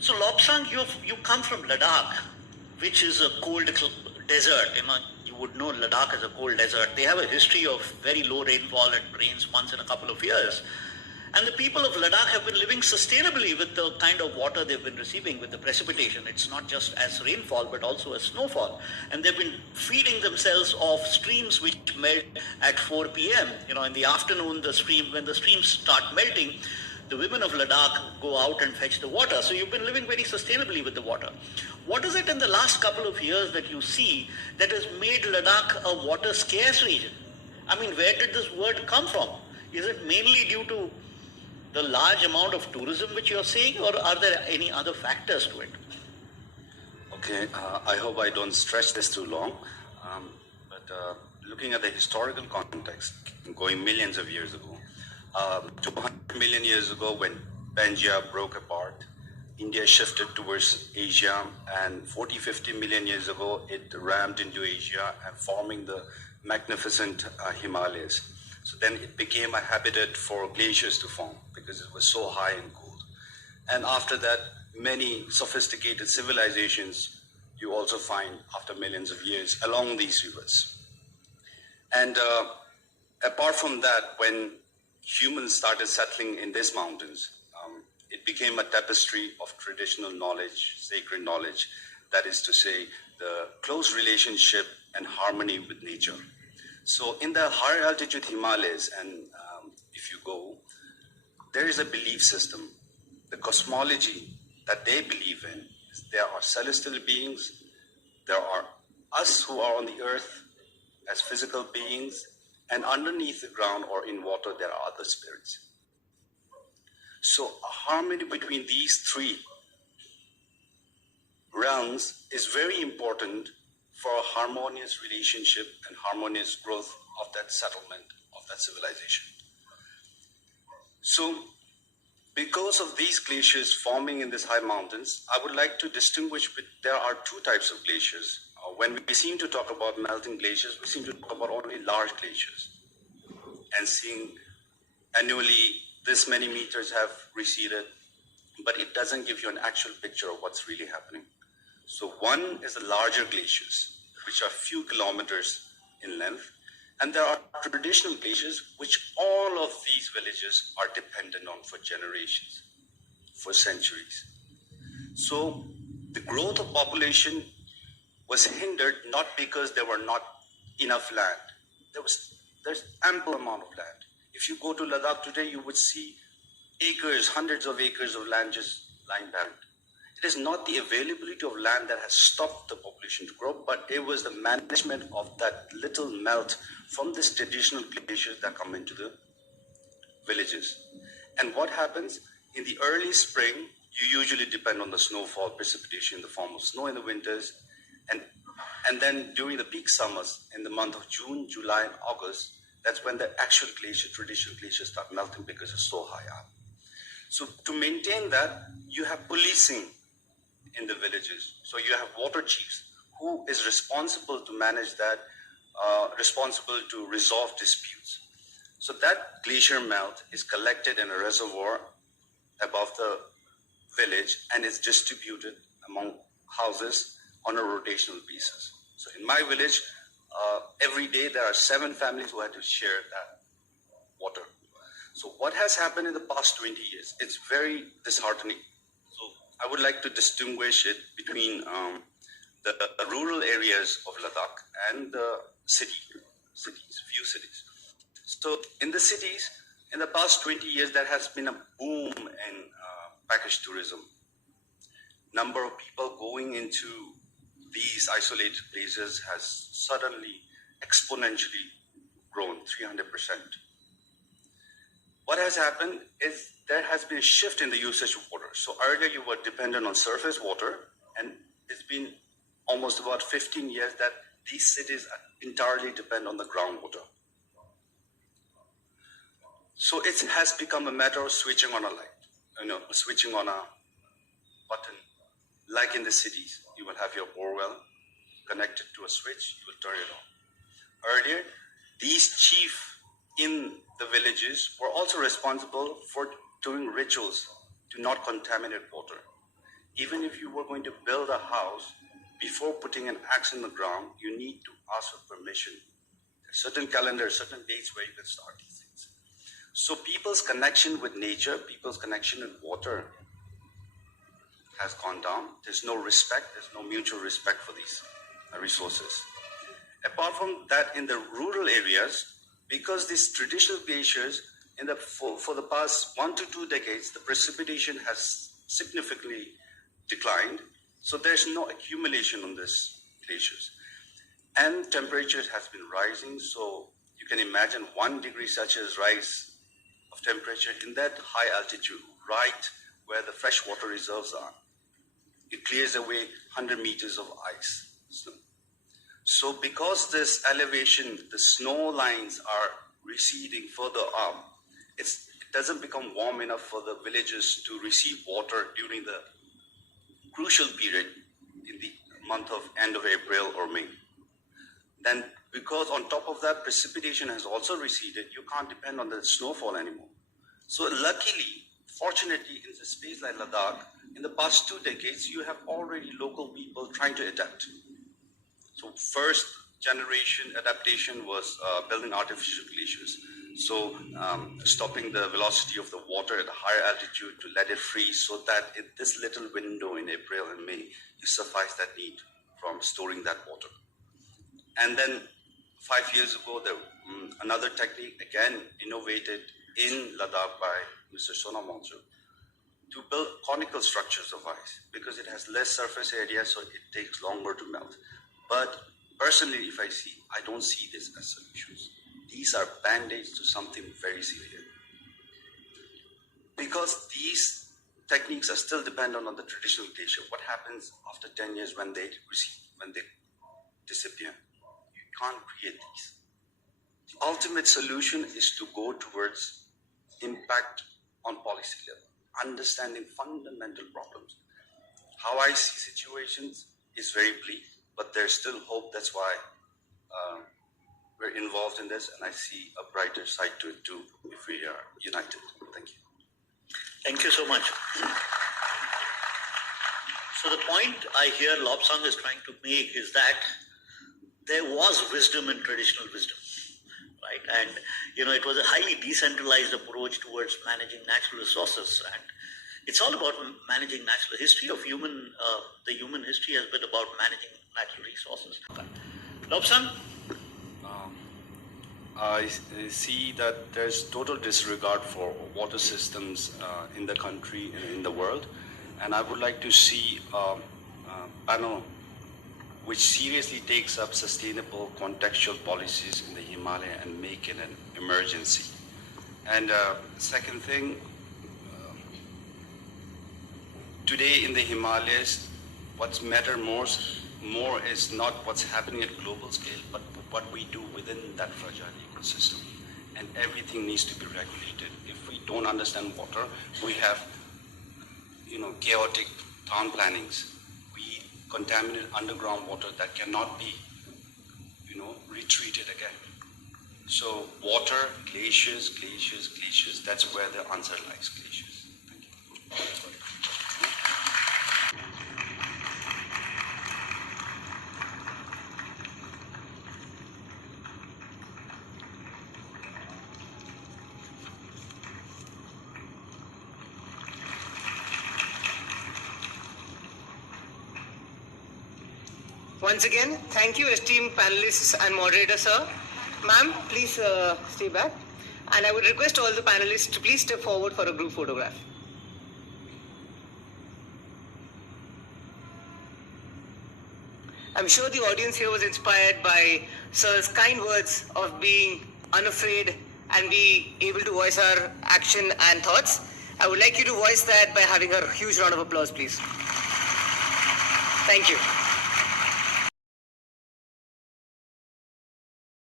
So Lobsang, you come from Ladakh, which is a cold desert. You would know Ladakh as a cold desert. They have a history of very low rainfall. It rains once in a couple of years. And the people of Ladakh have been living sustainably with the kind of water they've been receiving, with the precipitation. It's not just as rainfall, but also as snowfall. And they've been feeding themselves off streams which melt at 4 p.m. In the afternoon, when the streams start melting, the women of Ladakh go out and fetch the water. So you've been living very sustainably with the water. What is it in the last couple of years that you see that has made Ladakh a water scarce region? I mean, where did this word come from? Is it mainly due to the large amount of tourism which you're seeing, or are there any other factors to it? Okay, I hope I don't stretch this too long, but looking at the historical context, going millions of years ago, 200 million years ago when Pangaea broke apart, India shifted towards Asia, and 40-50 million years ago it rammed into Asia and forming the magnificent Himalayas. So then it became a habitat for glaciers to form because it was so high and cold. And after that, many sophisticated civilizations you also find after millions of years along these rivers. And apart from that, when humans started settling in these mountains, it became a tapestry of traditional knowledge, sacred knowledge, that is to say, the close relationship and harmony with nature. So in the higher altitude Himalayas, and if you go, there is a belief system. The cosmology that they believe in is there are celestial beings, there are us who are on the earth as physical beings, and underneath the ground or in water there are other spirits. So a harmony between these three realms is very important for a harmonious relationship and harmonious growth of that settlement, of that civilization. So, because of these glaciers forming in these high mountains, I would like to distinguish there are two types of glaciers. When we seem to talk about melting glaciers, we seem to talk about only large glaciers and seeing annually this many meters have receded, but it doesn't give you an actual picture of what's really happening. So one is the larger glaciers, which are few kilometers in length, and there are traditional glaciers which all of these villages are dependent on for generations, for centuries. So the growth of population was hindered not because there were not enough land. There's ample amount of land. If you go to Ladakh today, you would see acres, hundreds of acres of land just lying barren. It is not the availability of land that has stopped the population to grow, but it was the management of that little melt from these traditional glaciers that come into the villages. And what happens? In the early spring, you usually depend on the snowfall, precipitation in the form of snow in the winters, and then during the peak summers, in the month of June, July, and August, that's when the actual glacier, traditional glaciers start melting because it's so high up. So to maintain that, you have policing in the villages. So you have water chiefs who is responsible to manage that, responsible to resolve disputes. So that glacier melt is collected in a reservoir above the village and is distributed among houses on a rotational basis. So in my village, every day there are 7 families who had to share that water. So what has happened in the past 20 years? It's very disheartening. So I would like to distinguish it between the rural areas of Ladakh and the few cities. So in the cities, in the past 20 years, there has been a boom in package tourism. Number of people going into these isolated places has suddenly exponentially grown 300%. What has happened is there has been a shift in the usage of water. So earlier you were dependent on surface water, and it's been almost about 15 years that these cities entirely depend on the groundwater. So it has become a matter of switching on a light, switching on a button. Like in the cities, you will have your borewell connected to a switch, you will turn it on. Earlier, these chiefs in the villages were also responsible for doing rituals to not contaminate water. Even if you were going to build a house, before putting an axe in the ground, you need to ask for permission. There's certain calendars, certain dates where you can start these things. So people's connection with nature, people's connection with water has gone down. There's no respect, there's no mutual respect for these resources. Apart from that, in the rural areas, because these traditional glaciers, for the past 1 to 2 decades, the precipitation has significantly declined. So there's no accumulation on these glaciers. And temperatures has been rising. So you can imagine 1 degree Celsius rise of temperature in that high altitude, right where the freshwater reserves are. It clears away 100 meters of ice. So because this elevation, the snow lines are receding further up, it doesn't become warm enough for the villages to receive water during the crucial period in the month of end of April or May. Then because on top of that, precipitation has also receded, you can't depend on the snowfall anymore. So luckily, fortunately, in a space like Ladakh, in the past 2 decades, you have already local people trying to adapt. So first generation adaptation was building artificial glaciers. So stopping the velocity of the water at a higher altitude to let it freeze so that in this little window in April and May, you suffice that need from storing that water. And then 5 years ago, another technique, again innovated in Ladakh by Mr. Sonamonshu, to build conical structures of ice because it has less surface area, so it takes longer to melt. But personally, if I don't see this as solutions. These are band-aids to something very severe. Because these techniques are still dependent on the traditional glacier. What happens after 10 years when they disappear? You can't create these. The ultimate solution is to go towards impact on policy level, understanding fundamental problems. How I see situations is very bleak, but there's still hope. That's why we're involved in this, and I see a brighter side to it too if we are united. Thank you. Thank you so much. So the point I hear Lobzang is trying to make is that there was wisdom in traditional wisdom, right? And it was a highly decentralized approach towards managing natural resources, and it's all about managing natural history of the human history has been about managing natural resources. Lobzang? I see that there's total disregard for water systems in the country and in the world, and I would like to see a panel which seriously takes up sustainable contextual policies in the Himalaya and make it an emergency. And second thing, today in the Himalayas, what's matter more is not what's happening at global scale, but what we do within that fragile ecosystem. And everything needs to be regulated. If we don't understand water, we have, chaotic town plannings. We contaminate underground water that cannot be, retreated again. So water, glaciers, that's where the answer lies, glaciers. Thank you. Once again, thank you esteemed panelists and moderator, sir. Ma'am, please stay back. And I would request all the panelists to please step forward for a group photograph. I'm sure the audience here was inspired by sir's kind words of being unafraid and be able to voice our action and thoughts. I would like you to voice that by having a huge round of applause, please. Thank you.